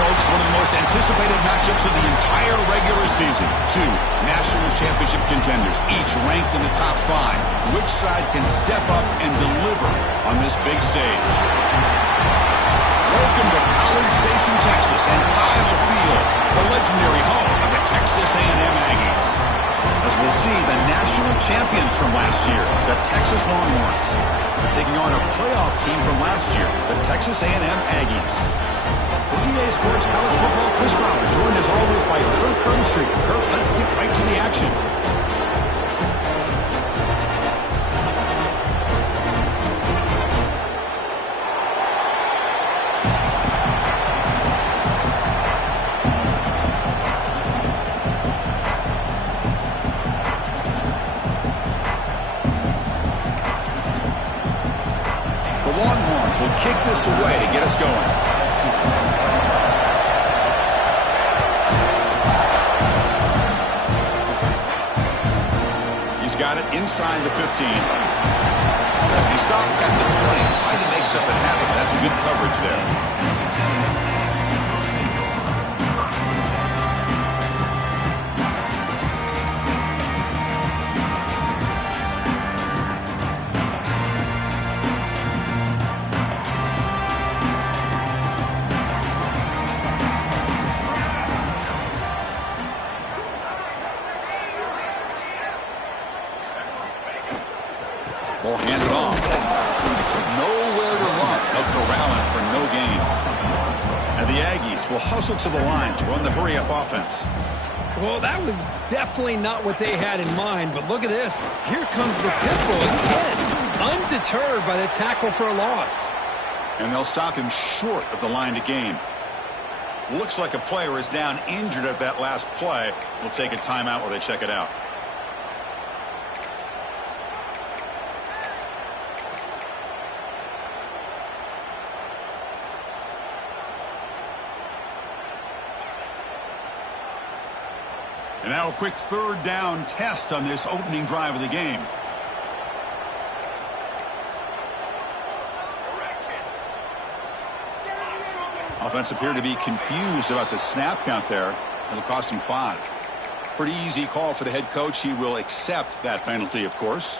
folks, one of the most anticipated matchups of the entire regular season. Two national championship contenders, each ranked in the top 5. Which side can step up and deliver on this big stage? Welcome to College Station, Texas, and Kyle Field, the legendary home of the Texas A&M Aggies. As we'll see, the national champions from last year, the Texas Longhorns, taking on a playoff team from last year, the Texas A&M Aggies. For EA Sports College Football, Chris Robert, joined as always by Kirk Hermstreet. Kirk, let's get right to the action. The Longhorns will kick this away to get us going. Got it inside the 15. He stopped at the 20, trying to make something happen. That's a good coverage there. We'll hand it off. Nowhere to run. No corralling for no gain. And the Aggies will hustle to the line to run the hurry-up offense. Well, that was definitely not what they had in mind, but look at this. Here comes the tempo again. Undeterred by the tackle for a loss. And they'll stop him short of the line to gain. Looks like a player is down injured at that last play. We'll take a timeout while they check it out. And now a quick third down test on this opening drive of the game. Offense appeared to be confused about the snap count there. It'll cost him 5. Pretty easy call for the head coach. He will accept that penalty, of course.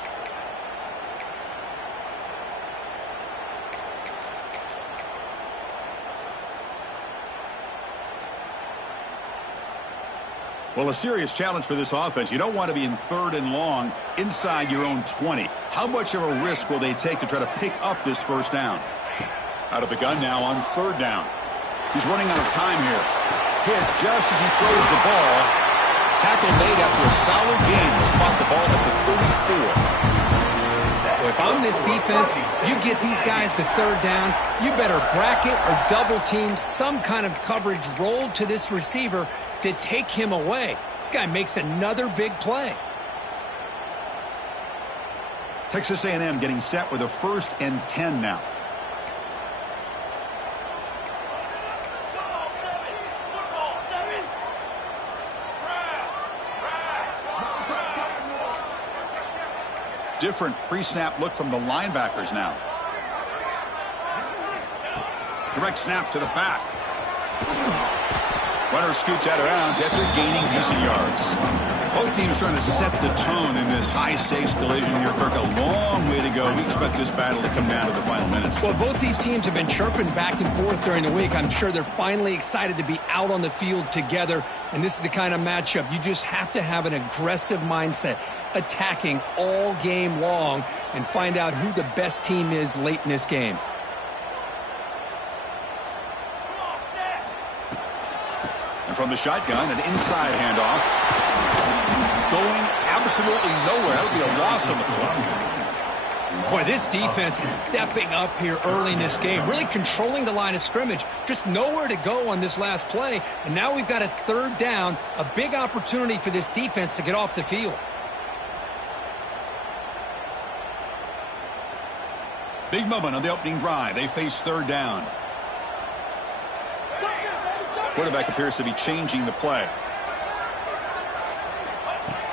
Well, a serious challenge for this offense. You don't want to be in 3rd and long inside your own 20. How much of a risk will they take to try to pick up this first down? Out of the gun now on 3rd down. He's running out of time here. Hit just as he throws the ball. Tackle made after a solid gain. Will spot the ball at the 34. Well, if I'm this defense, you get these guys to 3rd down, you better bracket or double team some kind of coverage rolled to this receiver to take him away. This guy makes another big play. Texas A&M getting set with a 1st and 10 now. Different pre-snap look from the linebackers now. Direct snap to the back. Runner scoots out of bounds after gaining decent yards. Both teams trying to set the tone in this high-stakes collision here, Kirk. A long way to go. We expect this battle to come down to the final minutes. Well, both these teams have been chirping back and forth during the week. I'm sure they're finally excited to be out on the field together, and this is the kind of matchup you just have to have an aggressive mindset, attacking all game long, and find out who the best team is late in this game. And from the shotgun, an inside handoff. Going absolutely nowhere. That would be a loss on the play. Boy, this defense is stepping up here early in this game, really controlling the line of scrimmage. Just nowhere to go on this last play. And now we've got a 3rd down, a big opportunity for this defense to get off the field. Big moment on the opening drive. They face 3rd down. Quarterback appears to be changing the play.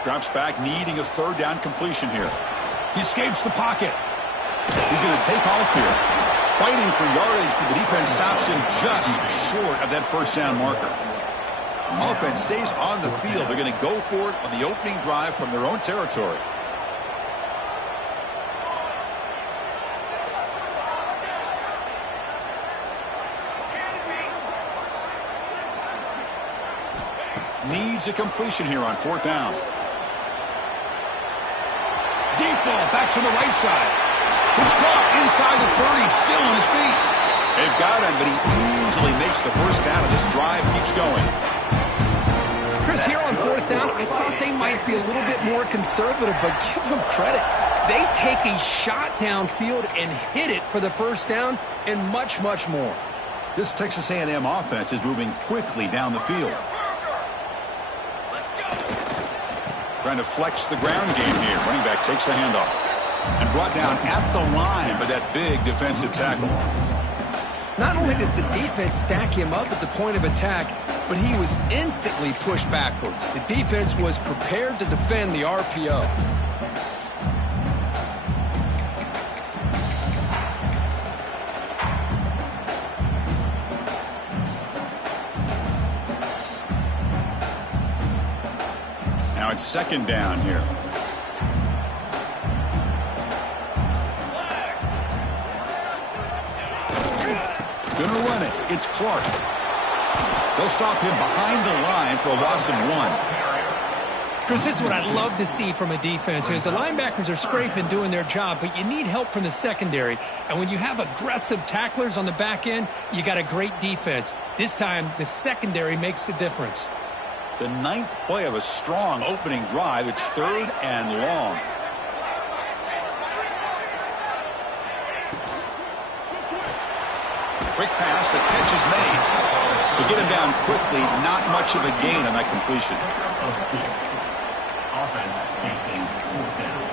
Drops back, needing a 3rd down completion here. He escapes the pocket. He's going to take off here. fighting for yardage, but the defense stops him just short of that first down marker. Offense stays on the field. They're going to go for it on the opening drive from their own territory. Needs a completion here on fourth down. Deep ball back to the right side. It's caught inside the 30, still on his feet. They've got him, but he easily makes the first down, and this drive keeps going. Chris, here on fourth down, I thought they might be a little bit more conservative, but give them credit. They take a shot downfield and hit it for the first down and much, much more. This Texas A&M offense is moving quickly down the field. Trying to flex the ground game here. Running back takes the handoff. And brought down at the line by that big defensive tackle. Not only does the defense stack him up at the point of attack, but he was instantly pushed backwards. The defense was prepared to defend the RPO. Now it's second down here. Gonna run it. It's Clark. They'll stop him behind the line for a loss of 1. Chris, this is what I'd love to see from a defense is the linebackers are scraping, doing their job, but you need help from the secondary. And when you have aggressive tacklers on the back end, you got a great defense. This time, the secondary makes the difference. The 9th play of a strong opening drive. It's third and long. Quick pass, the catch is made. To get him down quickly, not much of a gain on that completion. Offense facing fourth down.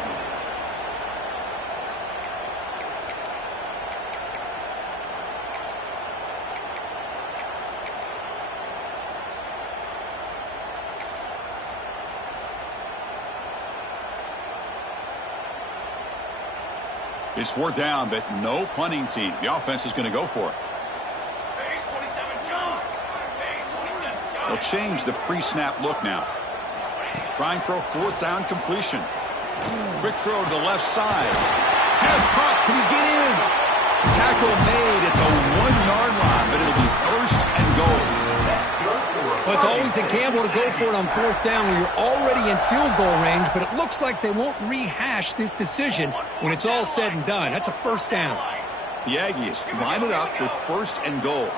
It's fourth down, but no punting team. The offense is going to go for it. They'll change the pre-snap look now. Trying for a fourth down completion. Quick throw to the left side. Pass caught. Can he get in? Tackle made at the 1-yard line, but it'll be first and goal. Well, it's always a gamble to go for it on fourth down when you're already in field goal range, but it looks like they won't rehash this decision when it's all said and done. That's a first down. The Aggies line it up with first and goal.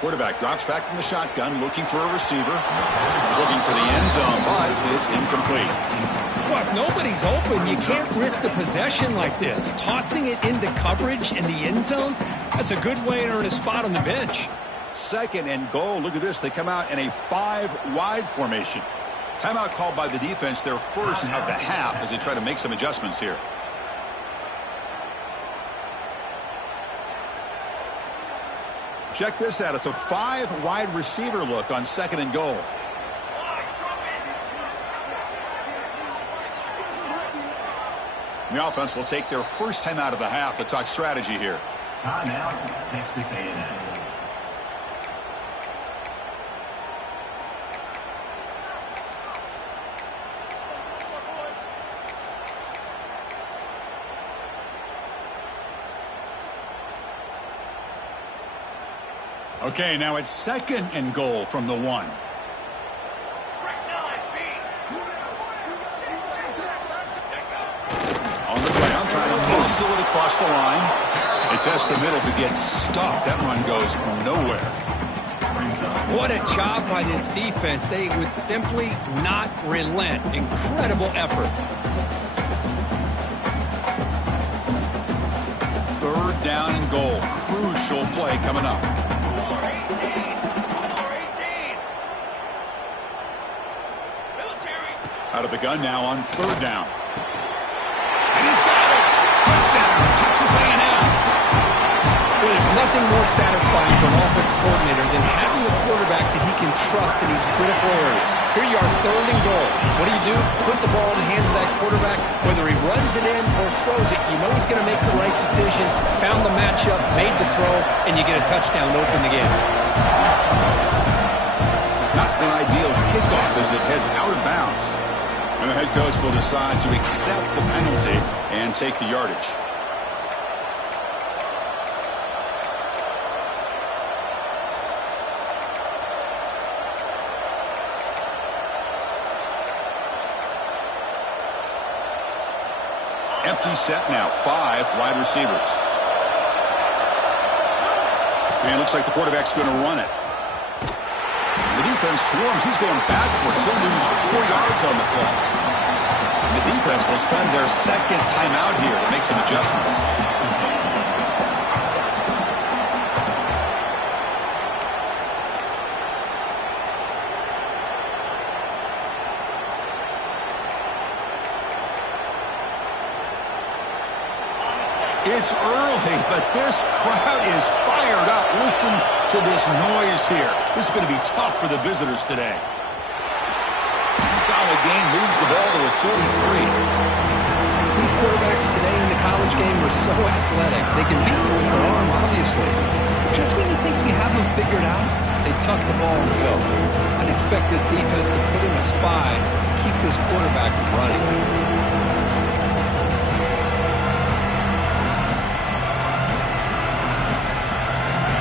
Quarterback drops back from the shotgun, looking for a receiver. He's looking for the end zone, but it's incomplete. Well, if nobody's open, you can't risk the possession like this. Tossing it into coverage in the end zone, that's a good way to earn a spot on the bench. Second and goal. Look at this. They come out in a 5-wide formation. Timeout called by the defense, their first of the half, as they try to make some adjustments here. Check this out. It's a 5-wide receiver look on second and goal. The offense will take their first time out of the half to talk strategy here. Timeout, Texas A&M. Okay, now it's second and goal from the 1. On the ground, trying to muscle it across the line. It tests the middle, but gets stuffed. That run goes nowhere. What a job by this defense. They would simply not relent. Incredible effort. Third down and goal. Crucial play coming up. Out of the gun now on third down. And he's got it. Touchdown. Nothing more satisfying for an offense coordinator than having a quarterback that he can trust in these critical areas. Here you are, 3rd and goal. What do? Put the ball in the hands of that quarterback. Whether he runs it in or throws it, you know he's going to make the right decision. Found the matchup, made the throw, and you get a touchdown to open the game. Not an ideal kickoff as it heads out of bounds. And the head coach will decide to accept the penalty and take the yardage. Empty set now. 5 wide receivers. And it looks like the quarterback's going to run it. The defense swarms. He's going backwards. He'll lose 4 yards on the play. And the defense will spend their second timeout here to make some adjustments. It's early, but this crowd is fired up. Listen to this noise here. This is going to be tough for the visitors today. Solid gain, moves the ball to a 43. These quarterbacks today in the college game are so athletic. They can beat you with their arm, obviously. Just when you think you have them figured out, they tuck the ball and go. I'd expect this defense to put in a spy to keep this quarterback from running.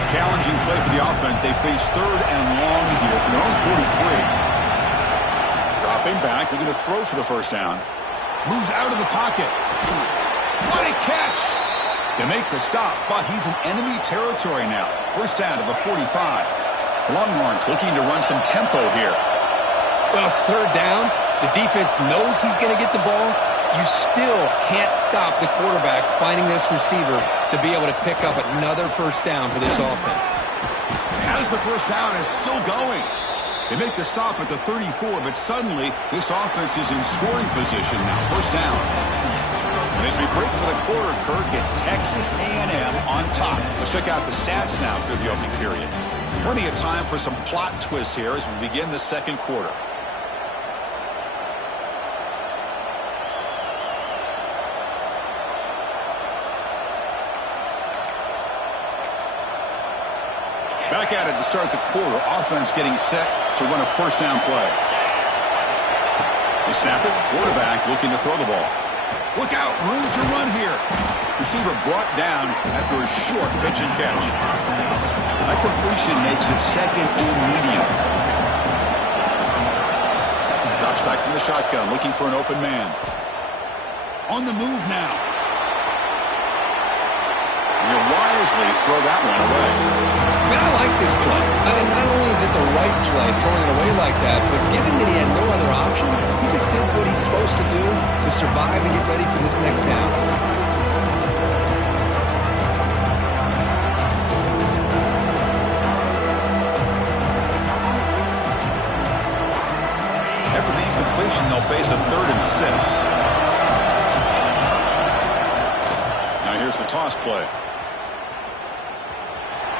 Challenging play for the offense. They face 3rd and long here from their own 43. Dropping back, they're going to throw for the first down. Moves out of the pocket. What a catch! They make the stop, but he's in enemy territory now. First down to the 45. Longhorns looking to run some tempo here. Well, it's 3rd down. The defense knows he's going to get the ball. You still can't stop the quarterback finding this receiver to be able to pick up another first down for this offense. As the first down is still going. They make the stop at the 34, but suddenly this offense is in scoring position now. First down. And as we break for the quarter, Kirk, it's Texas A&M on top. Let's check out the stats now through the opening period. Plenty of time for some plot twists here as we begin the second quarter. Back at it to start the quarter. Offense getting set to run a first down play. They snap it. Quarterback looking to throw the ball. Look out. Room to run here. Receiver brought down after a short pitch and catch. That completion makes it 2nd and medium. Drops back from the shotgun looking for an open man. On the move now. He'll wisely throw that one away. Man, I like this play. Not only is it the right play, throwing it away like that, but given that he had no other option, he just did what he's supposed to do to survive and get ready for this next down. After the incompletion, they'll face a 3rd and 6. Now here's the toss play.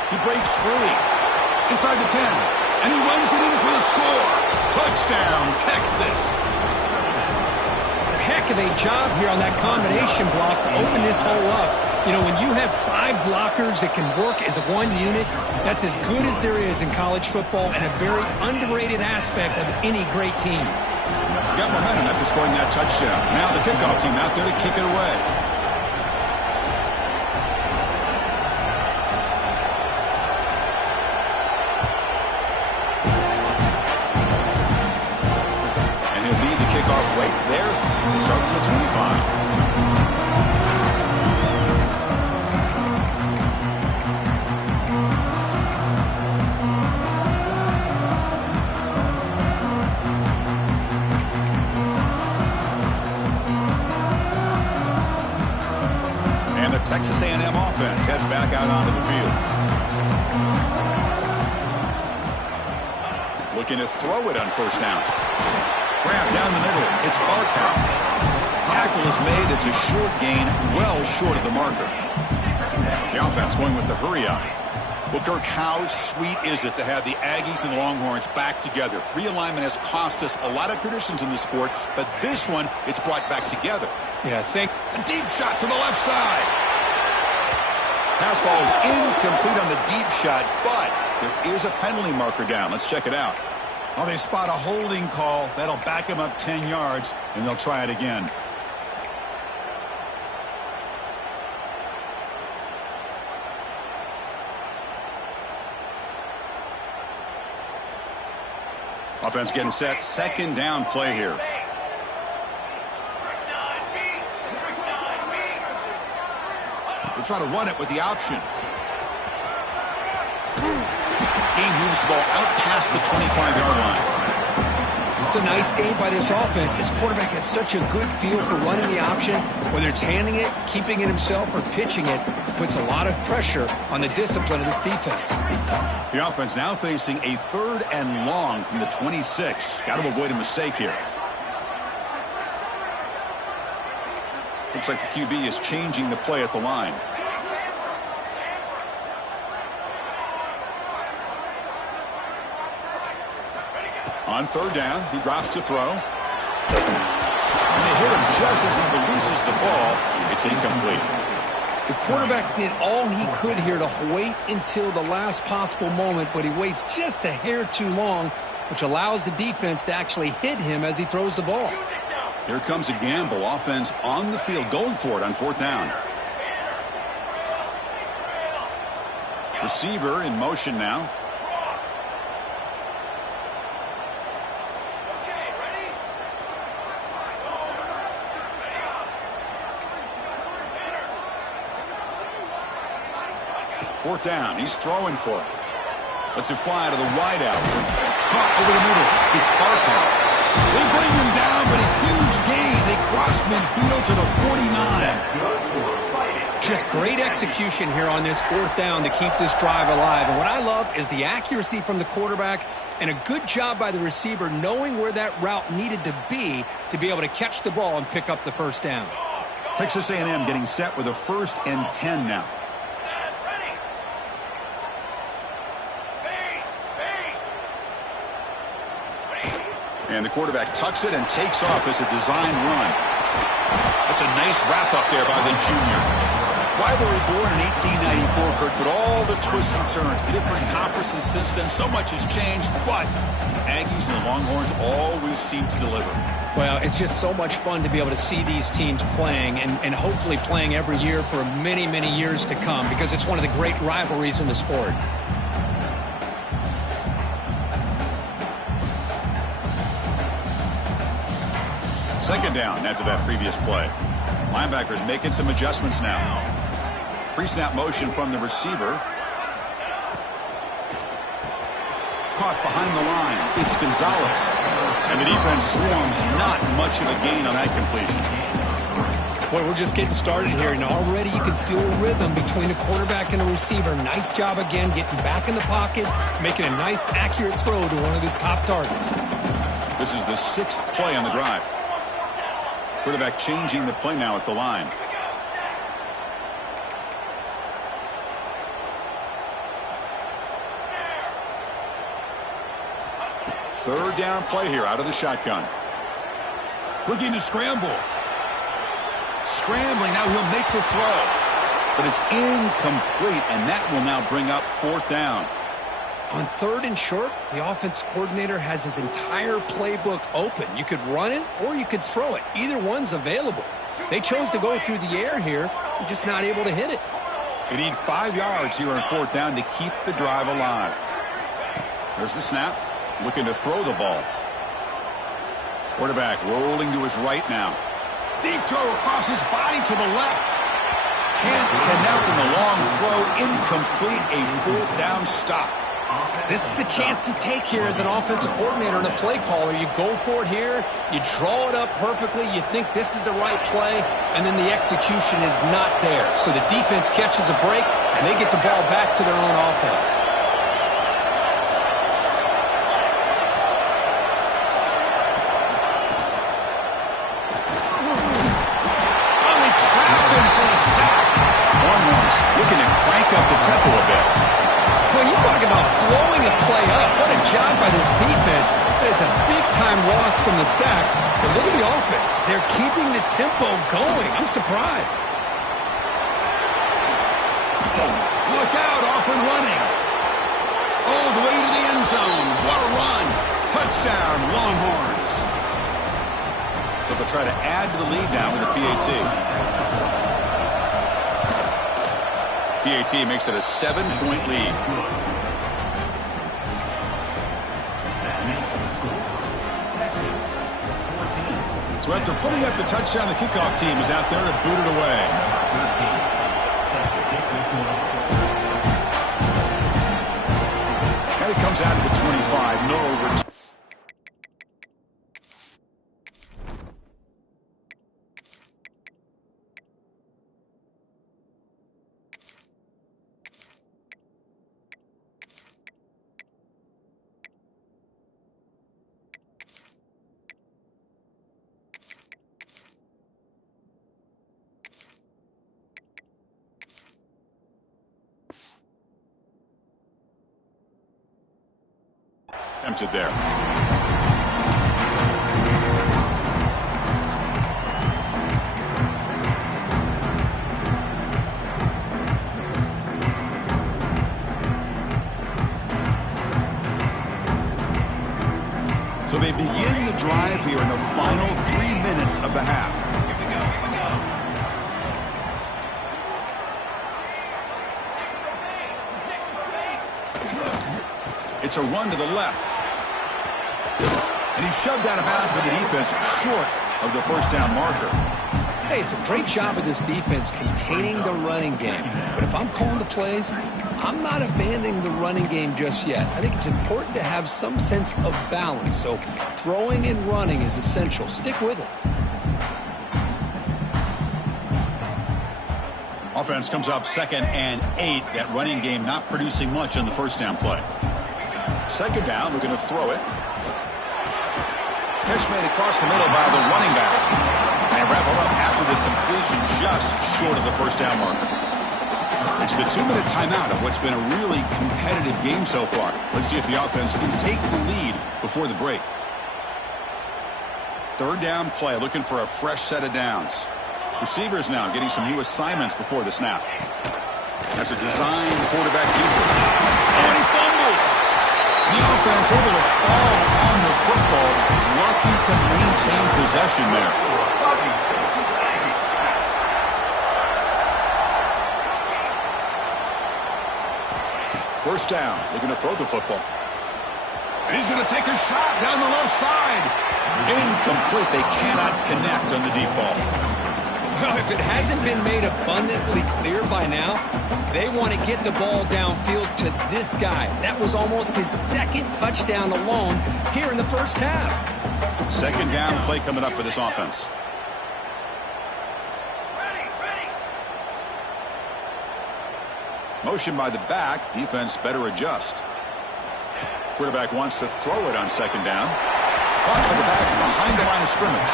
He breaks free. Inside the 10. And he runs it in for the score. Touchdown, Texas. Heck of a job here on that combination block to open this hole up. You know, when you have 5 blockers that can work as one unit, that's as good as there is in college football and a very underrated aspect of any great team. Got momentum after scoring that touchdown. Now the kickoff team out there to kick it away. Right there, start from the 25. And the Texas A&M offense heads back out onto the field. Looking to throw it on first down. Grab down the middle. It's Barkow. Tackle is made. It's a short gain, well short of the marker. The offense going with the hurry up. Well, Kirk, how sweet is it to have the Aggies and Longhorns back together? Realignment has cost us a lot of traditions in the sport, but this one, it's brought back together. Yeah, a deep shot to the left side. Pass ball is incomplete on the deep shot, but there is a penalty marker down. Let's check it out. Well, they spot a holding call. That'll back them up 10 yards, and they'll try it again. Offense getting set. Second down play here. We'll try to run it with the option. Game moves the ball out past the 25-yard line. It's a nice game by this offense. This quarterback has such a good feel for running the option. Whether it's handing it, keeping it himself, or pitching it, puts a lot of pressure on the discipline of this defense. The offense now facing a 3rd and long from the 26. Got to avoid a mistake here. Looks like the QB is changing the play at the line. On 3rd down, he drops to throw. And they hit him just as he releases the ball. It's incomplete. The quarterback did all he could here to wait until the last possible moment, but he waits just a hair too long, which allows the defense to actually hit him as he throws the ball. Here comes a gamble. Offense on the field, going for it on 4th down. Receiver in motion now. Fourth down. He's throwing for it. Lets it fly to the wideout. Caught over the middle. It's Barker. They bring him down, but a huge gain. They cross midfield to the 49. Just great execution here on this 4th down to keep this drive alive. And what I love is the accuracy from the quarterback and a good job by the receiver knowing where that route needed to be able to catch the ball and pick up the 1st down. Texas A&M getting set with a 1st and 10 now. And the quarterback tucks it and takes off as a design run. That's a nice wrap up there by the junior. Rivalry born in 1894, Kurt, but all the twists and turns, the different conferences since then, so much has changed, but the Aggies and the Longhorns always seem to deliver. Well, it's just so much fun to be able to see these teams playing and hopefully playing every year for many, many years to come because it's one of the great rivalries in the sport. Second down after that previous play. Linebackers making some adjustments now. Pre-snap motion from the receiver. Caught behind the line. It's Gonzalez. And the defense swarms. Not much of a gain on that completion. Boy, we're just getting started here, and already you can feel a rhythm between the quarterback and the receiver. Nice job again getting back in the pocket, making a nice, accurate throw to one of his top targets. This is the 6th play on the drive. Quarterback changing the play now at the line. Third down play here out of the shotgun. Looking to scramble. Scrambling, now he'll make the throw. But it's incomplete, and that will now bring up 4th down. On 3rd and short, the offense coordinator has his entire playbook open. You could run it or you could throw it. Either one's available. They chose to go through the air here. They're just not able to hit it. They need 5 yards here on 4th down to keep the drive alive. There's the snap. Looking to throw the ball. Quarterback rolling to his right now. Deep throw across his body to the left. Can't connect in the long throw. Incomplete. A 4th down stop. This is the chance you take here as an offensive coordinator and a play caller. You go for it here. You draw it up perfectly. You think this is the right play, and then the execution is not there. So the defense catches a break, and they get the ball back to their own offense. Looking to blowing a play up. What a job by this defense. That is a big-time loss from the sack. But look at the offense. They're keeping the tempo going. I'm surprised. Look out, off and running. All the way to the end zone. What a run. Touchdown, Longhorns. So they'll try to add to the lead now with a PAT. PAT makes it a 7-point lead. So after putting up the touchdown, the kickoff team is out there to boot it away. Now he comes out of the 25. No return. Attempted there. So they begin the drive here in the final 3 minutes of the half. It's a run to the left. And he's shoved out of bounds with the defense short of the first down marker. Hey, it's a great job of this defense containing the running game. But if I'm calling the plays, I'm not abandoning the running game just yet. I think it's important to have some sense of balance. So throwing and running is essential. Stick with it. Offense comes up 2nd and 8. That running game not producing much on the first down play. 2nd down, we're going to throw it. Catch made across the middle by the running back. And wrap it up after the completion just short of the first down marker. It's the 2-minute timeout of what's been a really competitive game so far. Let's see if the offense can take the lead before the break. 3rd down play, looking for a fresh set of downs. Receivers now getting some new assignments before the snap. That's a design quarterback keeper. And he fumbles. The offense able to fall on the football, lucky to maintain possession there. First down, looking to throw the football. And he's going to take a shot down the left side. Incomplete. They cannot connect on the deep ball. Well, if it hasn't been made abundantly clear by now, they want to get the ball downfield to this guy. That was almost his 2nd touchdown alone here in the first half. 2nd down play coming up for this offense. Motion by the back. Defense better adjust. Quarterback wants to throw it on 2nd down. Caught by the back behind the line of scrimmage.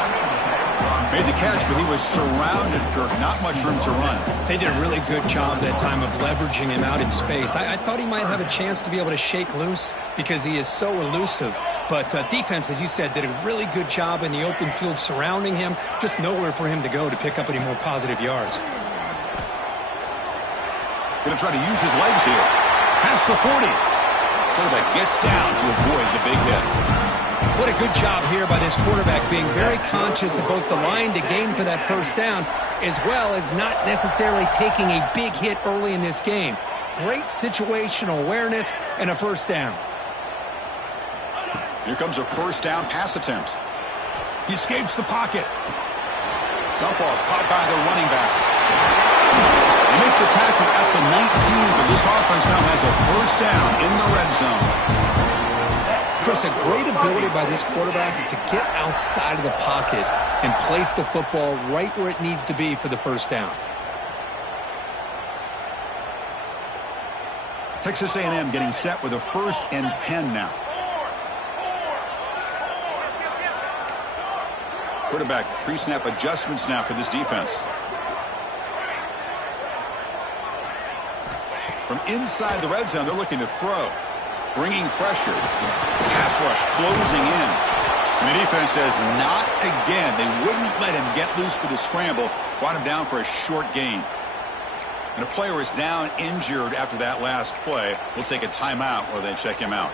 Made the catch, but he was surrounded for not much room to run. They did a really good job that time of leveraging him out in space. I thought he might have a chance to be able to shake loose because he is so elusive. But defense, as you said, did a really good job in the open field surrounding him. Just nowhere for him to go to pick up any more positive yards. Going to try to use his legs here. Past the 40. Quarterback gets down to avoid the big hit. What a good job here by this quarterback, being very conscious of both the line to gain for that first down, as well as not necessarily taking a big hit early in this game. Great situational awareness and a first down. Here comes a first down pass attempt. He escapes the pocket. Dump off caught by the running back. They make the tackle at the 19, but this offense now has a first down in the red zone. Chris, a great ability by this quarterback to get outside of the pocket and place the football right where it needs to be for the first down. Texas A&M getting set with a 1st and 10 now. Quarterback pre-snap adjustments now for this defense. From inside the red zone, they're looking to throw. bringing pressure. Pass rush closing in. And the defense says, not again. They wouldn't let him get loose for the scramble. Brought him down for a short gain. And a player is down injured after that last play. We'll take a timeout or they check him out.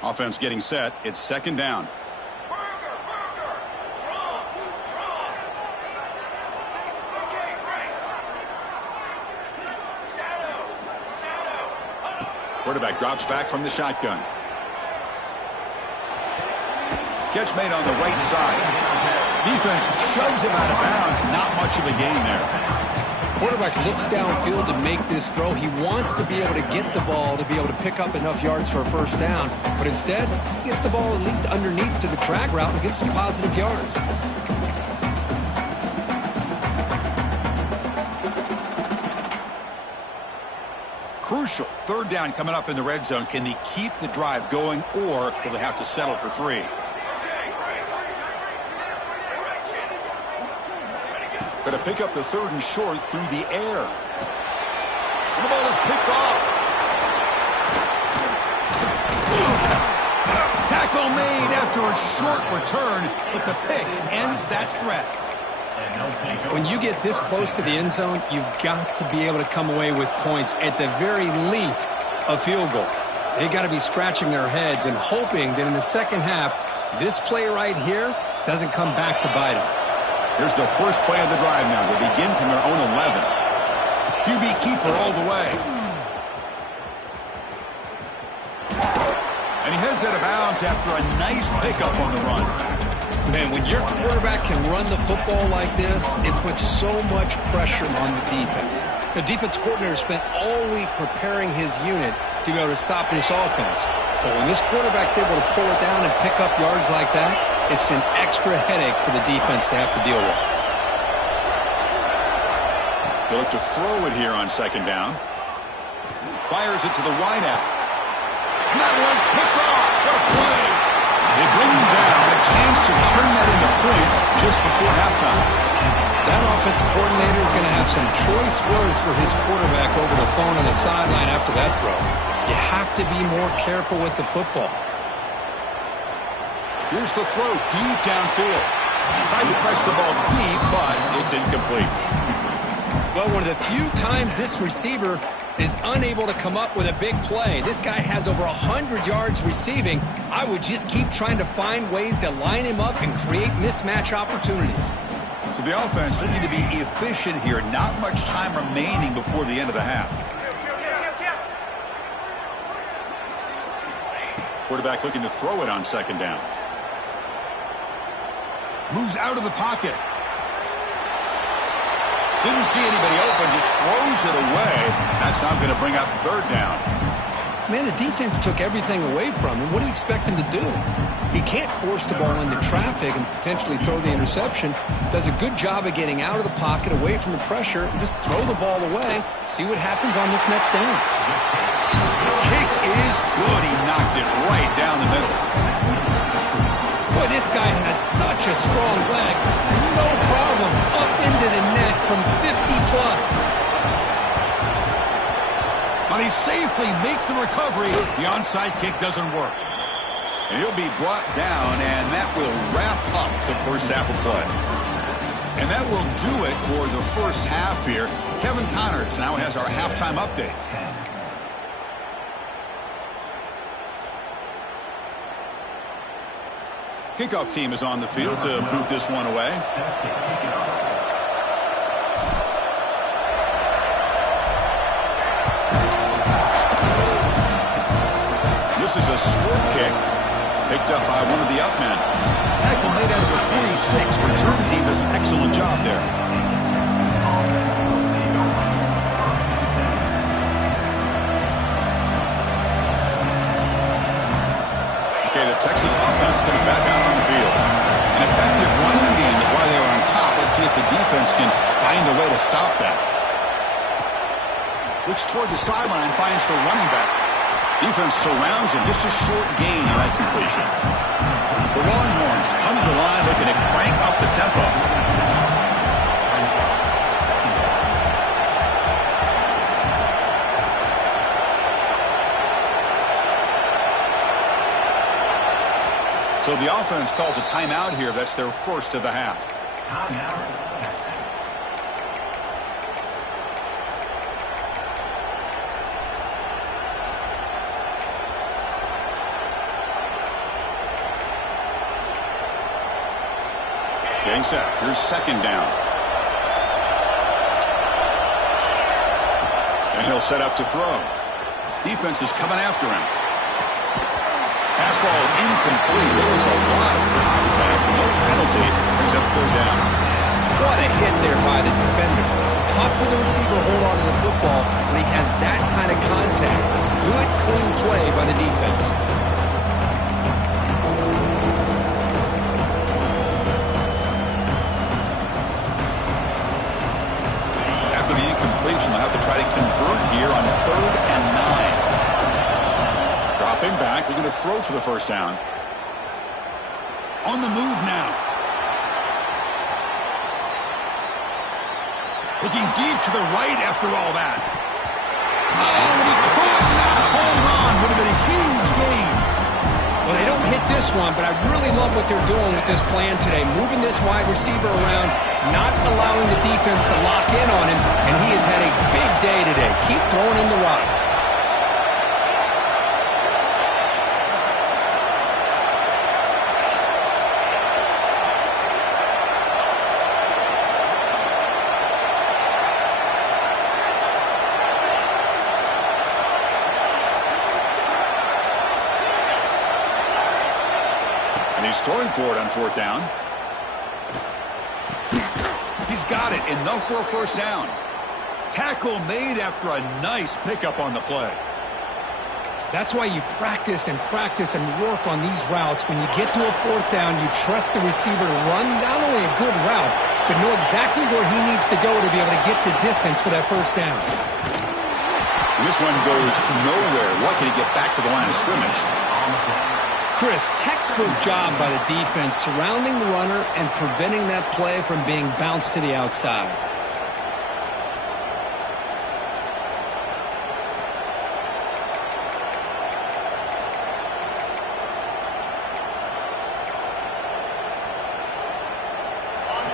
Offense getting set. It's second down. Quarterback drops back from the shotgun. Catch made on the right side. Defense shoves him out of bounds. Not much of a gain there. Quarterback looks downfield to make this throw. He wants to be able to get the ball to be able to pick up enough yards for a first down. But instead, he gets the ball at least underneath to the drag route and gets some positive yards. Crucial. Third down coming up in the red zone. Can they keep the drive going, or will they have to settle for 3? Going to pick up the 3rd and short through the air. And the ball is picked off. Tackle made after a short return, but the pick ends that threat. When you get this close to the end zone, you've got to be able to come away with points, at the very least a field goal. They got to be scratching their heads and hoping that in the second half, this play right here doesn't come back to bite them. Here's the first play of the drive now. They begin from their own 11. QB keeper all the way. And he heads out of bounds after a nice pickup on the run. Man, when your quarterback can run the football like this, it puts so much pressure on the defense. The defense coordinator spent all week preparing his unit to be able to stop this offense. But when this quarterback's able to pull it down and pick up yards like that, it's an extra headache for the defense to have to deal with. They look to throw it here on second down. Fires it to the wideout. And that one's picked off. What a play. They bring him down. A chance to turn that into points just before halftime. That offensive coordinator is going to have some choice words for his quarterback over the phone on the sideline after that throw. You have to be more careful with the football. Here's the throw deep downfield. Tried to press the ball deep, but it's incomplete. Well, one of the few times this receiver is unable to come up with a big play. This guy has over 100 yards receiving. I would just keep trying to find ways to line him up and create mismatch opportunities. So the offense looking to be efficient here. Not much time remaining before the end of the half. Quarterback looking to throw it on second down. Moves out of the pocket. Didn't see anybody open, just throws it away. That's now going to bring up third down. Man, the defense took everything away from him. What do you expect him to do? He can't force the ball into traffic and potentially throw the interception. Does a good job of getting out of the pocket, away from the pressure, and just throw the ball away. See what happens on this next down. Kick is good. He knocked it right down the middle. Boy, this guy has such a strong leg. No problem. Up into the net from 50-plus. But he safely make the recovery. The onside kick doesn't work. And he'll be brought down, and that will wrap up the first half of play. And that will do it for the first half here. Kevin Connors now has our halftime update. Kickoff team is on the field to boot this one away. kick. Picked up by one of the up men. Tackle made out of the 46. Return team does an excellent job there. Okay, the Texas offense comes back out on the field. An effective running game is why they were on top. Let's see if the defense can find a way to stop that. Looks toward the sideline, finds the running back. Defense surrounds him. Just a short gain on that completion. The Longhorns come to the line looking to crank up the tempo. So the offense calls a timeout here. That's their first of the half. Timeout, Texas. Getting set. Here's second down. And he'll set up to throw. Defense is coming after him. Pass ball is incomplete. There was a lot of contact. No penalty. Brings up third down. What a hit there by the defender. Tough for the receiver to hold on to the football when he has that kind of contact. Good, clean play by the defense. After the incompletion, they'll have to try to convert here on 3rd and 9. Dropping back, looking to throw for the first down. On the move now. Looking deep to the right after all that. Oh, and he could not hold on. Would have been a huge gain. Well, they don't hit this one, but I really love what they're doing with this plan today. Moving this wide receiver around, not allowing the defense to lock in on him, and he has had a big day today. Keep throwing him the rock. And he's throwing for it on 4th down. He's got it. Enough for a first down. Tackle made after a nice pickup on the play. That's why you practice and work on these routes. When you get to a 4th down, you trust the receiver to run not only a good route, but know exactly where he needs to go to be able to get the distance for that first down. This one goes nowhere. Lucky to get back to the line of scrimmage. Chris, textbook job by the defense surrounding the runner and preventing that play from being bounced to the outside.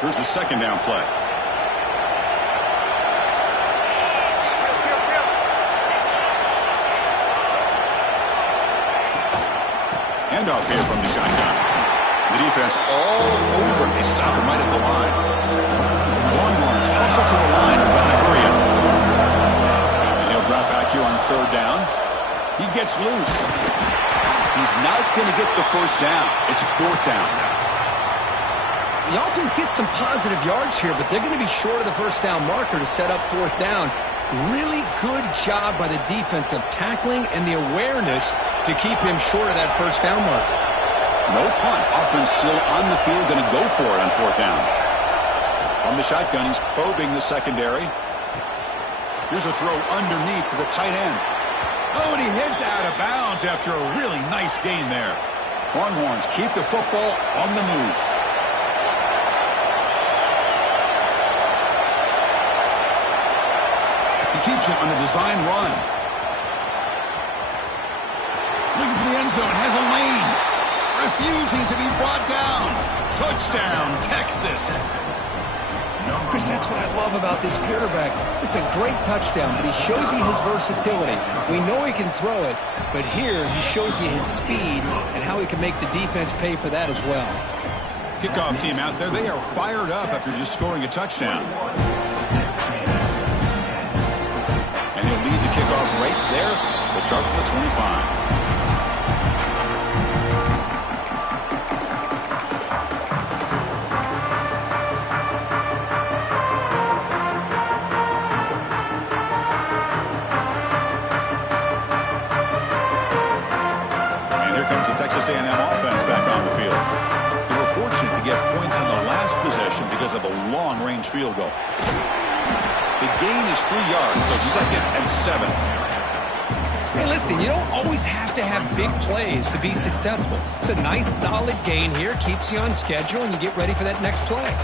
Here's the second down play. Handoff here from the shotgun. The defense all over. They stop him right at the line. Longhorns hustle to the line and run the hurry up. And he'll drop back here on 3rd down. He gets loose. He's not going to get the first down. It's 4th down now. The offense gets some positive yards here, but they're going to be short of the first down marker to set up 4th down. Really good job by the defense of tackling and the awareness to keep him short of that first down marker. No punt. Offense still on the field, going to go for it on 4th down. On the shotgun, he's probing the secondary. Here's a throw underneath to the tight end. Oh, and he heads out of bounds after a really nice gain there. Longhorns keep the football on the move. Keeps it on a design run. Looking for the end zone. Has a lane. Refusing to be brought down. Touchdown, Texas. Chris, that's what I love about this quarterback. It's a great touchdown, but he shows you his versatility. We know he can throw it, but here he shows you his speed and how he can make the defense pay for that as well. Kickoff team out there. They are fired up after just scoring a touchdown. He'll lead the kickoff right there. We'll start with the 25. comes the Texas A&M offense back on the field. They were fortunate to get points on the last possession because of a long-range field goal. The gain is 3 yards, so 2nd and 7. Hey, listen, you don't always have to have big plays to be successful. It's a nice, solid gain here, keeps you on schedule, and you get ready for that next play.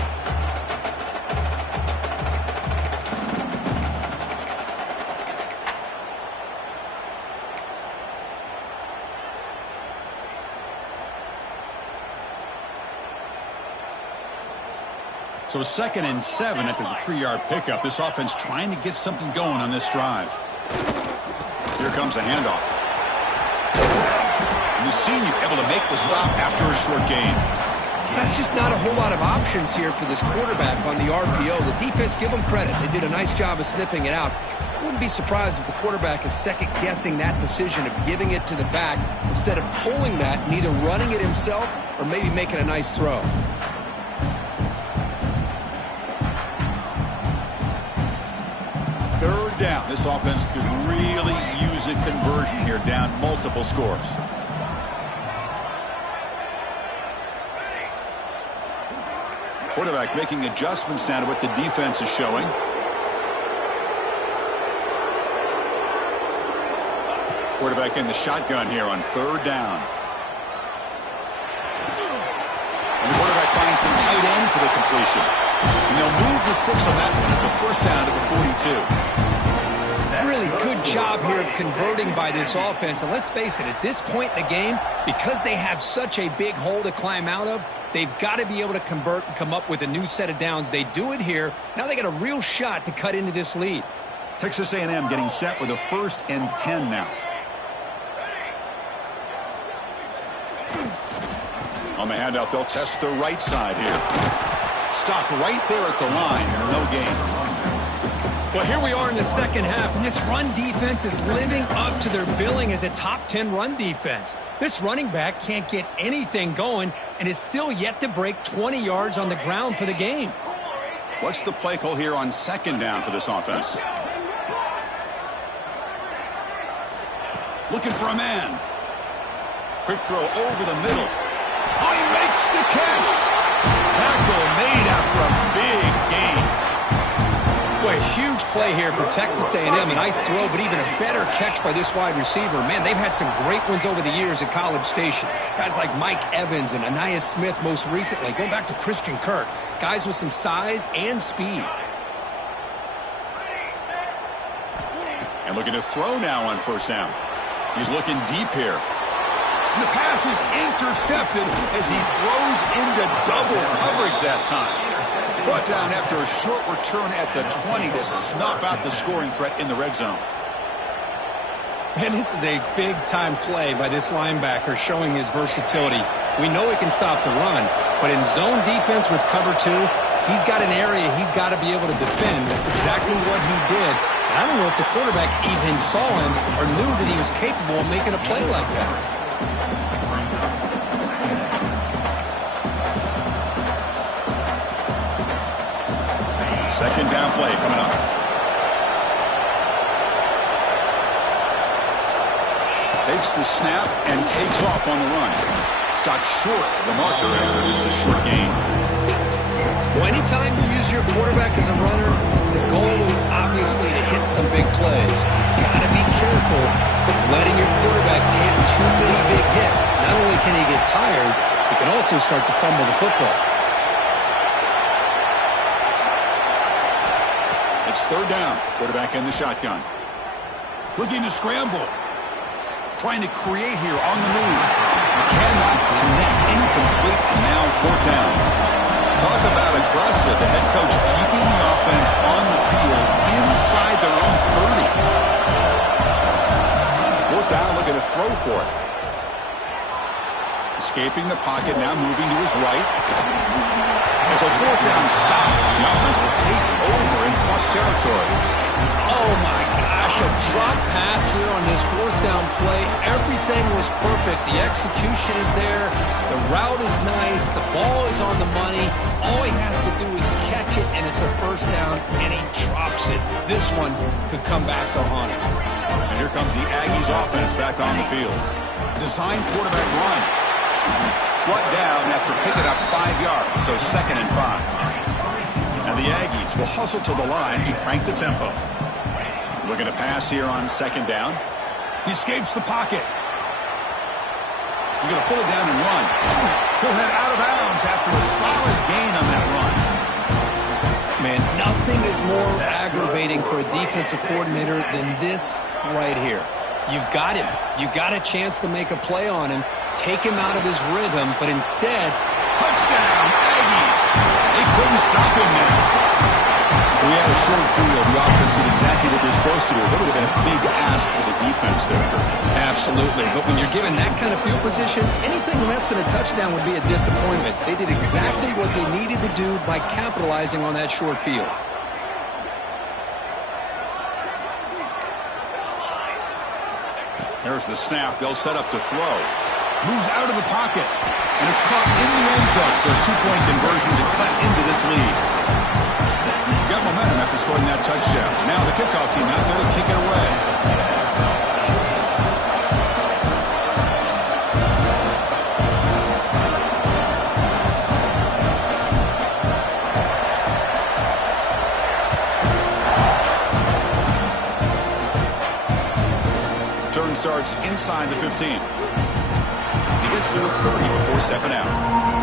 So 2nd and 7 after the 3-yard pickup. This offense trying to get something going on this drive. Here comes a handoff. And the senior able to make the stop after a short gain. That's just not a whole lot of options here for this quarterback on the RPO. The defense, give them credit. They did a nice job of sniffing it out. I wouldn't be surprised if the quarterback is second-guessing that decision of giving it to the back instead of pulling that and either running it himself or maybe making a nice throw. Third down. This offense could really use a conversion here, down multiple scores. Quarterback making adjustments now to what the defense is showing. Quarterback in the shotgun here on 3rd down. And the quarterback finds the tight end for the completion. And they'll move the 6 on that one. It's a 1st down to the 42. Really good job here of converting by this offense. And let's face it, at this point in the game, because they have such a big hole to climb out of, they've got to be able to convert and come up with a new set of downs. They do it here. Now they got a real shot to cut into this lead. Texas A&M getting set with a 1st and 10 now. On the handout, they'll test the right side here. Stop right there at the line. No gain. Well, here we are in the second half, and this run defense is living up to their billing as a top 10 run defense. This running back can't get anything going and is still yet to break 20 yards on the ground for the game. What's the play call here on 2nd down for this offense? Looking for a man. Quick throw over the middle. Oh, he makes the catch. Tackle made after a big gain. Boy, a huge play here for Texas A&M. A nice throw, but even a better catch by this wide receiver. Man, they've had some great ones over the years at College Station. Guys like Mike Evans and Ncaa Smith most recently, going back to Christian Kirk. Guys with some size and speed. And looking to throw now on 1st down. He's looking deep here. And the pass is intercepted as he throws into double coverage that time. Brought down after a short return at the 20 to snuff out the scoring threat in the red zone. And this is a big-time play by this linebacker showing his versatility. We know he can stop the run, but in zone defense with cover 2, he's got an area he's got to be able to defend. That's exactly what he did. And I don't know if the quarterback even saw him or knew that he was capable of making a play like that. 2nd down play coming up. Takes the snap and takes off on the run. Stopped short of the marker after just a short gain. Well, anytime you use your quarterback as a runner, the goal is obviously to hit some big plays. You got to be careful of letting your quarterback take too many big hits. Not only can he get tired, he can also start to fumble the football. It's 3rd down. Quarterback in the shotgun. Looking to scramble. Trying to create here on the move. Cannot connect. Incomplete. And now 4th down. Talk about aggressive. The head coach keeping the offense on the field inside their own 30. 4th down. Looking to throw for it. Escaping the pocket. Now moving to his right. It's a 4th down stop. The offense will take over in plus territory. Oh, my gosh. A drop pass here on this 4th down play. Everything was perfect. The execution is there. The route is nice. The ball is on the money. All he has to do is catch it, and it's a 1st down, and he drops it. This one could come back to haunt him. And here comes the Aggies offense back on the field. Design quarterback run. Brought down after picking up 5 yards, so 2nd and 5. And the Aggies will hustle to the line to crank the tempo. Looking to pass here on 2nd down. He escapes the pocket. He's going to pull it down and run. He'll head out of bounds after a solid gain on that run. Man, nothing is more aggravating for a defensive coordinator than this right here. You've got him. You've got a chance to make a play on him, take him out of his rhythm, but instead... Touchdown, Aggies! They couldn't stop him now. We had a short field. The offense did exactly what they're supposed to do. That would have been a big ask for the defense there. Absolutely. But when you're given that kind of field position, anything less than a touchdown would be a disappointment. They did exactly what they needed to do by capitalizing on that short field. There's the snap. They'll set up to throw. Moves out of the pocket. And it's caught in the end zone for a 2-point conversion to cut into this lead. Got momentum after scoring that touchdown. Now the kickoff team out there to kick it away. Turn starts inside the 15. He gets to the 30 before stepping out.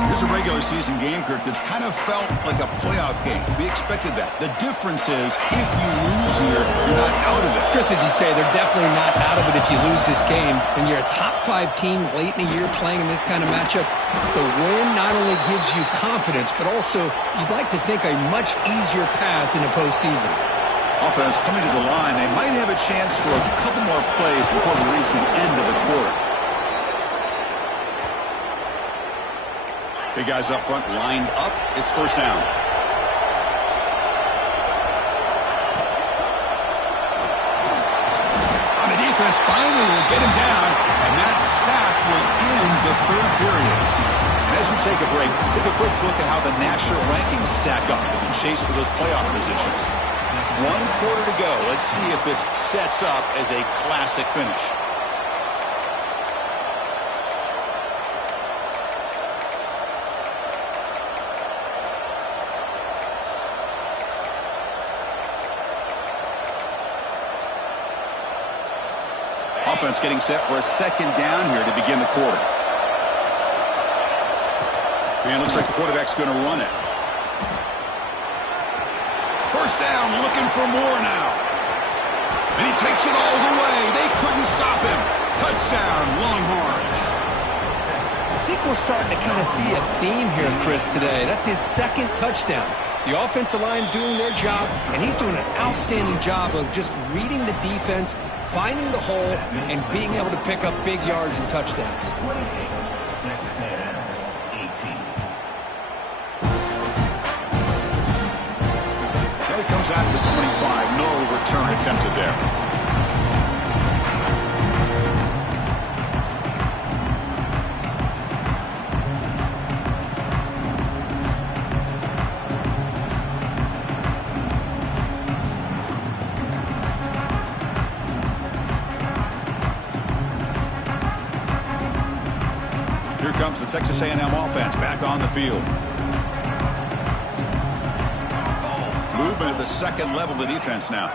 Here's a regular season game, Kirk, that's kind of felt like a playoff game. We expected that. The difference is if you lose here, you're not out of it. Just as you say, they're definitely not out of it if you lose this game. When you're a top 5 team late in the year playing in this kind of matchup, the win not only gives you confidence, but also you'd like to think a much easier path in the postseason. Offense coming to the line. They might have a chance for a couple more plays before we reach the end of the quarter. Big guys up front lined up. It's first down. On the defense, finally will get him down, and that sack will end the 3rd period. And as we take a break, take a quick look at how the national rankings stack up in the chase for those playoff positions. 1 quarter to go. Let's see if this sets up as a classic finish. Offense getting set for a 2nd down here to begin the quarter. And it looks like the quarterback's going to run it. First down, looking for more now. And he takes it all the way. They couldn't stop him. Touchdown, Longhorns. I think we're starting to kind of see a theme here, Chris, today. That's his 2nd touchdown. The offensive line doing their job, and he's doing an outstanding job of just reading the defense, finding the hole, and being able to pick up big yards and touchdowns. There he comes out of the 25. No return attempted there. Here comes the Texas A&M offense back on the field. Movement at the 2nd level of the defense now.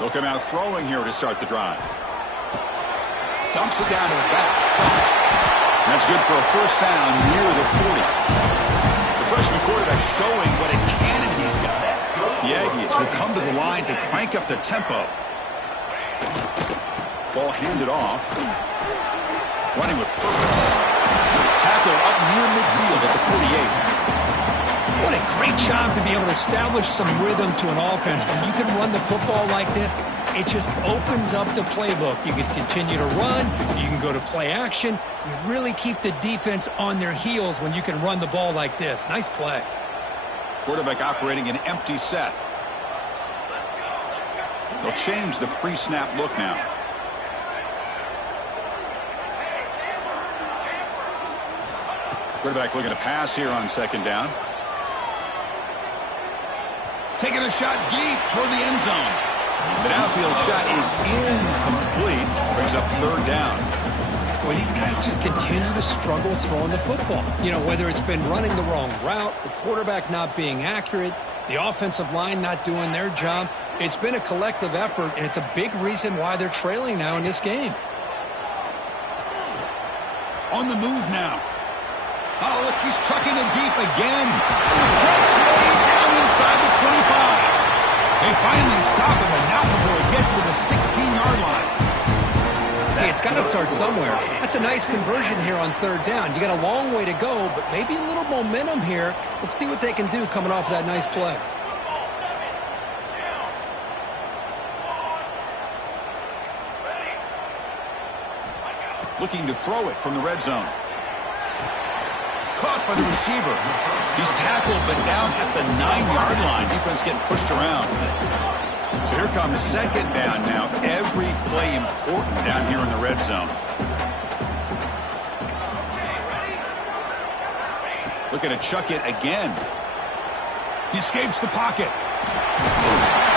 They'll come out throwing here to start the drive. Dumps it down to the back. That's good for a first down near the 40. The freshman quarterback showing what a cannon he's got. The Aggies will come to the line to crank up the tempo. Ball handed off. Running with purpose. Tackle up near midfield at the 48. What a great job to be able to establish some rhythm to an offense. When you can run the football like this, it just opens up the playbook. You can continue to run. You can go to play action. You really keep the defense on their heels when you can run the ball like this. Nice play. Quarterback operating an empty set. They'll change the pre-snap look now. Quarterback looking to pass here on 2nd down. Taking a shot deep toward the end zone. The downfield shot is incomplete. Brings up 3rd down. Well, these guys just continue to struggle throwing the football. You know, whether it's been running the wrong route, the quarterback not being accurate, the offensive line not doing their job. It's been a collective effort, and it's a big reason why they're trailing now in this game. On the move now. Oh, look, he's trucking it deep again. Catch way down inside the 25. They finally stop him, but not before it gets to the 16-yard line. Hey, it's got to start somewhere. That's a nice conversion here on third down. You got a long way to go, but maybe a little momentum here. Let's see what they can do coming off that nice play. Looking to throw it from the red zone. Caught by the receiver. He's tackled, but down at the 9-yard line. Defense getting pushed around. So here comes second down now. Every play important down here in the red zone. Looking to chuck it again. He escapes the pocket.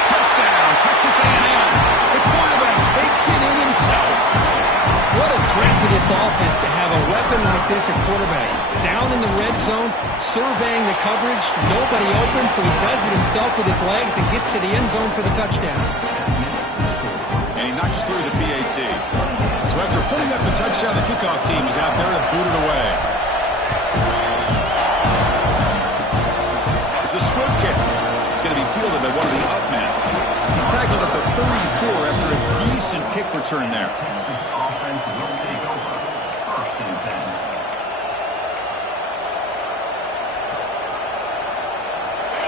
Touchdown, Texas A&M. The quarterback takes it in himself. What a threat for this offense to have a weapon like this at quarterback. Down in the red zone, surveying the coverage, nobody open, so he does it himself with his legs and gets to the end zone for the touchdown. And he knocks through the PAT. So after putting up the touchdown, the kickoff team is out there to boot it away. It's a squib kick. It's going to be fielded by one of the up men. He's tackled at the 34 after a decent kick return there. Will take over. First and 10.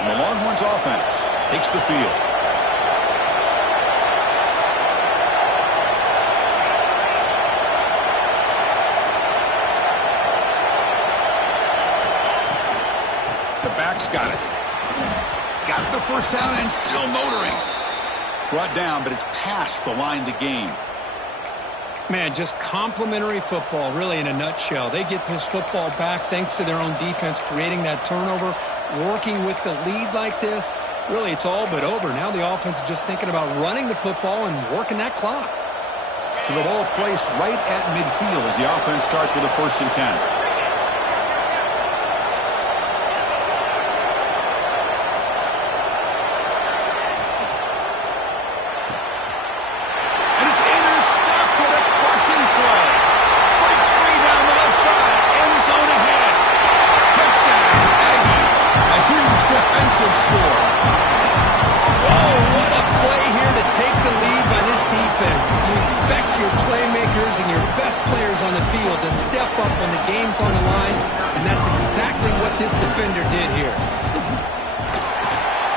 And the Longhorns offense takes the field. The back's got it. He's got the first down and still motoring. Brought down, but it's past the line to gain. Man, just complimentary football, really, in a nutshell. They get this football back thanks to their own defense, creating that turnover, working with the lead like this. Really, it's all but over. Now the offense is just thinking about running the football and working that clock. So the ball placed right at midfield as the offense starts with a 1st and 10. On the field to step up when the game's on the line, and that's exactly what this defender did here.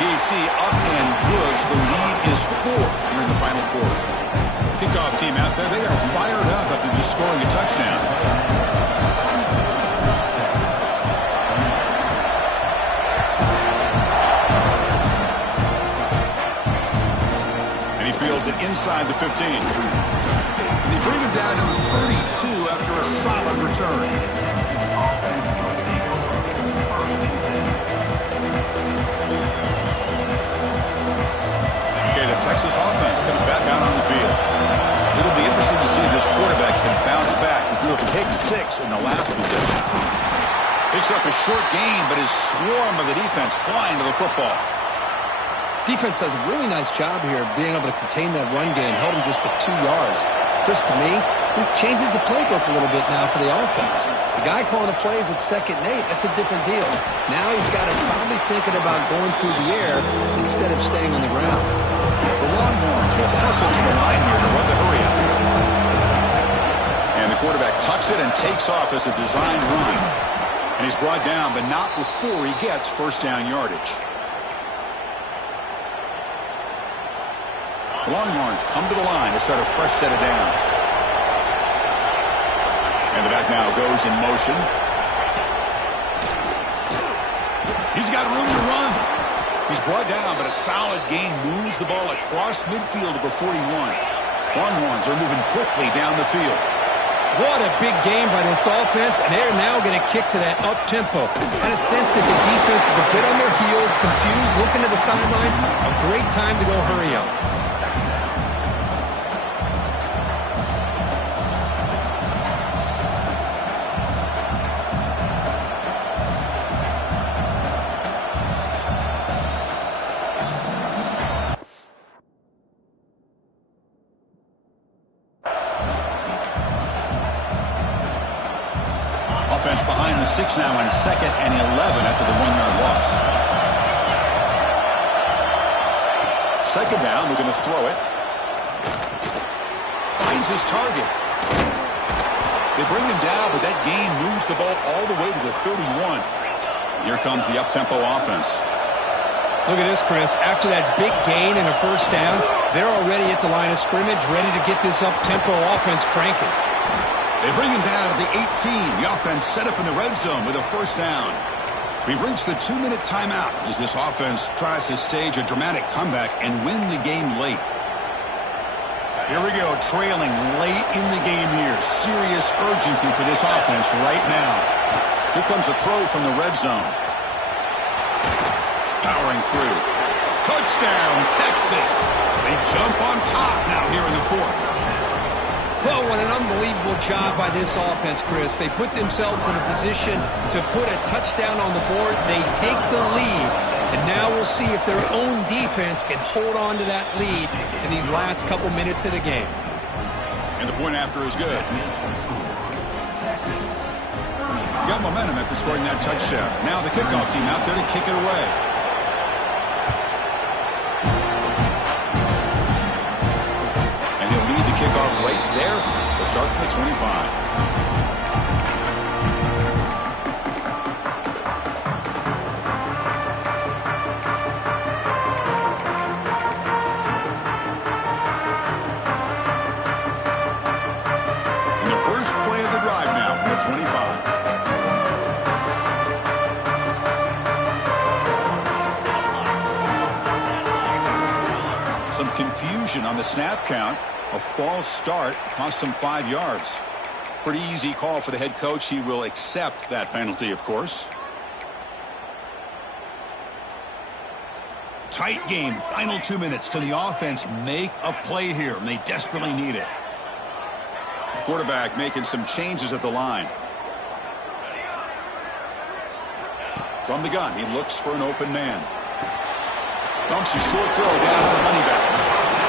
PAT up and good. The lead is 4 here in the final quarter. Kickoff team out there, they are fired up after just scoring a touchdown. And he fields it inside the 15. They bring him down to the 32 after a solid return. Okay, the Texas offense comes back out on the field. It'll be interesting to see if this quarterback can bounce back. He threw a pick 6 in the last possession. Picks up a short gain, but is swarmed by the defense flying to the football. Defense does a really nice job here of being able to contain that run game, held him just to 2 yards. Chris, to me, this changes the playbook a little bit now for the offense. The guy calling the plays at 2nd and 8, that's a different deal. Now he's got to probably thinking about going through the air instead of staying on the ground. The Longhorns will hustle to the line here to run the hurry up. And the quarterback tucks it and takes off as a designed run. And he's brought down, but not before he gets first down yardage. The Longhorns come to the line to start a fresh set of downs. And the back now goes in motion. He's got room to run. He's brought down, but a solid gain moves the ball across midfield to the 41. Longhorns are moving quickly down the field. What a big game by this offense, and they're now going to kick to that up-tempo. Kind of sense that the defense is a bit on their heels, confused, looking to the sidelines. A great time to go hurry up. and 6 now on 2nd and 11 after the 1-yard loss. Second down, we're going to throw it. Finds his target. They bring him down, but that gain moves the ball all the way to the 31. Here comes the up-tempo offense. Look at this, Chris. After that big gain and a first down, they're already at the line of scrimmage, ready to get this up-tempo offense cranking. They bring him down to the 18. The offense set up in the red zone with a first down. We've reached the 2-minute timeout as this offense tries to stage a dramatic comeback and win the game late. Here we go, trailing late in the game here. Serious urgency for this offense right now. Here comes a throw from the red zone. Powering through. Touchdown, Texas. They jump on top now here in the 4th. Oh, what an unbelievable job by this offense, Chris. They put themselves in a position to put a touchdown on the board. They take the lead. And now we'll see if their own defense can hold on to that lead in these last couple minutes of the game. And the point after is good. Got momentum after scoring that touchdown. Now the kickoff team out there to kick it away. And he'll lead the kickoff right there to start from the 25. Some confusion on the snap count. A false start cost them 5 yards. Pretty easy call for the head coach. He will accept that penalty, of course. Tight game. Final 2 minutes. Can the offense make a play here? And they desperately need it. Quarterback making some changes at the line. From the gun, he looks for an open man. Dumps a short throw down to the running back.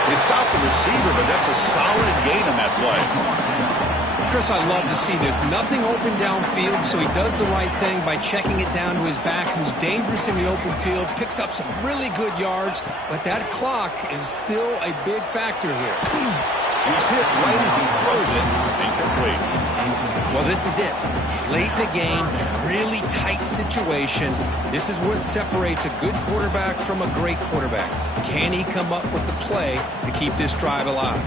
They stop the receiver, but that's a solid gain on that play. Chris, I love to see this. Nothing open downfield, so he does the right thing by checking it down to his back, who's dangerous in the open field, picks up some really good yards, but that clock is still a big factor here. He's hit right as he throws it. Incomplete. Well, this is it. Late in the game, really tight situation. This is what separates a good quarterback from a great quarterback. Can he come up with the play to keep this drive alive?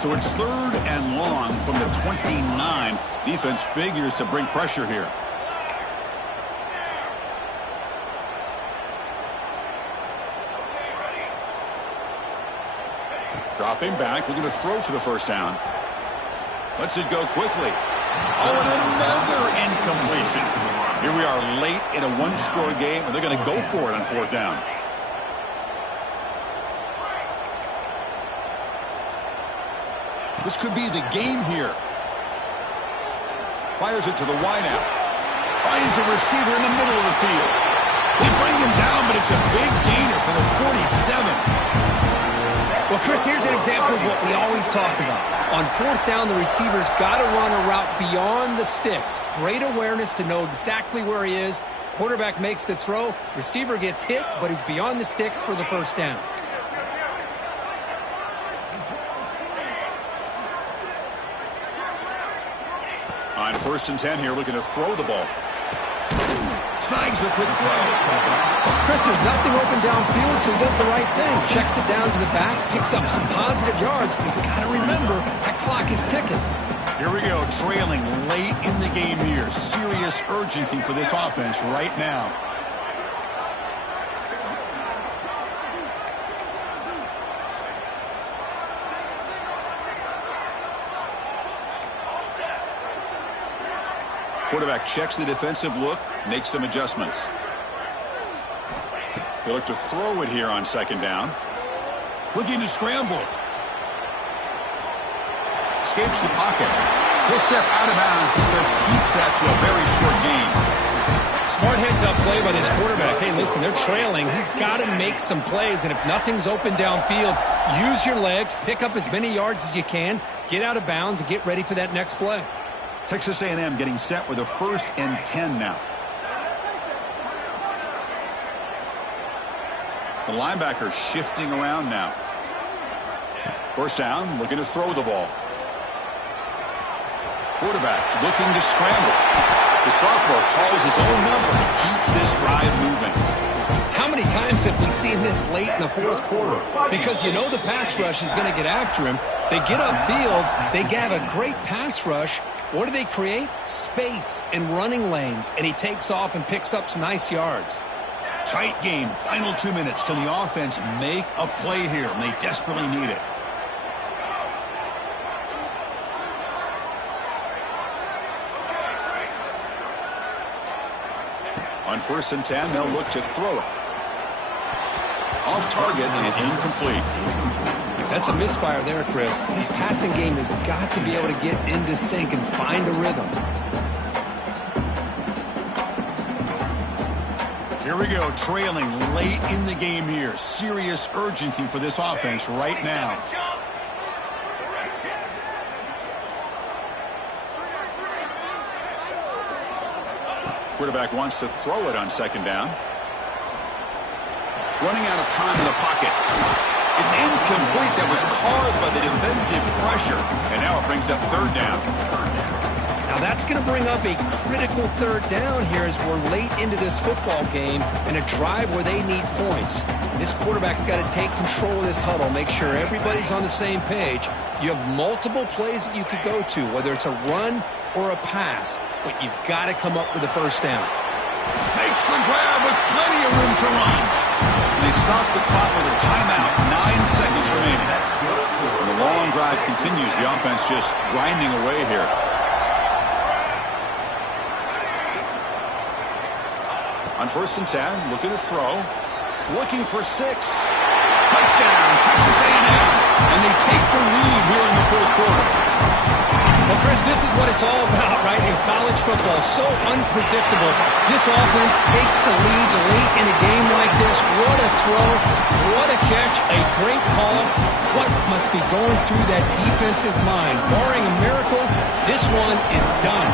So it's 3rd and long from the 29. Defense figures to bring pressure here. Dropping back, looking to throw for the first down. Lets it go quickly. Oh, and another incompletion. Here we are late in a 1-score game, and they're going to go for it on 4th down. This could be the game here. Fires it to the wideout. Finds a receiver in the middle of the field. They bring him down, but it's a big gainer for the 47. Well, Chris, here's an example of what we always talk about. On 4th down, the receiver's got to run a route beyond the sticks. Great awareness to know exactly where he is. Quarterback makes the throw. Receiver gets hit, but he's beyond the sticks for the first down. On 1st and 10 here, looking to throw the ball. Snags a quick throw. Chris, there's nothing open downfield, so he does the right thing. Checks it down to the back, picks up some positive yards, but he's got to remember that clock is ticking. Here we go, trailing late in the game here. Serious urgency for this offense right now. Quarterback checks the defensive look, makes some adjustments. He'll look to throw it here on 2nd down. Looking to scramble. Escapes the pocket. He'll step out of bounds. Defense keeps that to a very short gain. Smart heads-up play by this quarterback. Hey, listen, they're trailing. He's got to make some plays, and if nothing's open downfield, use your legs, pick up as many yards as you can, get out of bounds, and get ready for that next play. Texas A&M getting set with a 1st and 10 now. The linebacker shifting around now. 1st down, looking to throw the ball. Quarterback looking to scramble. The sophomore calls his own number and keeps this drive moving. How many times have we seen this late in the 4th quarter? Because you know the pass rush is going to get after him. They get upfield. They have a great pass rush. What do they create? Space and running lanes. And he takes off and picks up some nice yards. Tight game. Final 2 minutes. Can the offense make a play here? And they desperately need it. On 1st and 10, they'll look to throw it. Off target and incomplete. That's a misfire there, Chris. This passing game has got to be able to get into sync and find a rhythm. Here we go, trailing late in the game here. Serious urgency for this offense right now. Quarterback wants to throw it on 2nd down. Running out of time in the pocket. It's incomplete. That was caused by the defensive pressure. And now it brings up 3rd down. Now that's going to bring up a critical 3rd down here as we're late into this football game and a drive where they need points. This quarterback's got to take control of this huddle, make sure everybody's on the same page. You have multiple plays that you could go to, whether it's a run or a pass, but you've got to come up with a 1st down. Makes the grab with plenty of room to run. And they stop the clock with a timeout, 9 seconds remaining. And the long drive continues. The offense just grinding away here. On 1st and 10, looking to throw. Looking for 6. Touchdown, Texas A&M. And they take the lead here in the 4th quarter. Well, Chris, this is what it's all about, right? In college football, so unpredictable. This offense takes the lead late in a game like this. What a throw. What a catch. A great call. What must be going through that defense's mind? Barring a miracle, this one is done.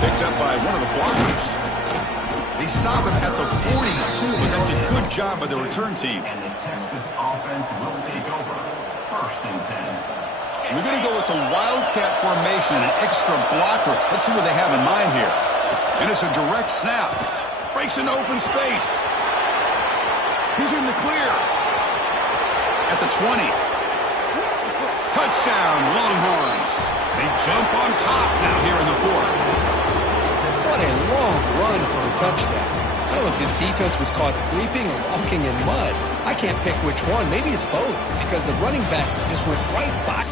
Picked up by one of the blockers. They stop him at the 42, but that's a good job by the return team. And the Texas offense will take over. 1st and 10. We're going to go with the Wildcat formation, an extra blocker. Let's see what they have in mind here. And it's a direct snap. Breaks into open space. He's in the clear. At the 20. Touchdown, Longhorns. They jump on top now here in the 4th. What a long run for a touchdown. I don't know if this defense was caught sleeping or walking in mud. I can't pick which one. Maybe it's both because the running back just went right by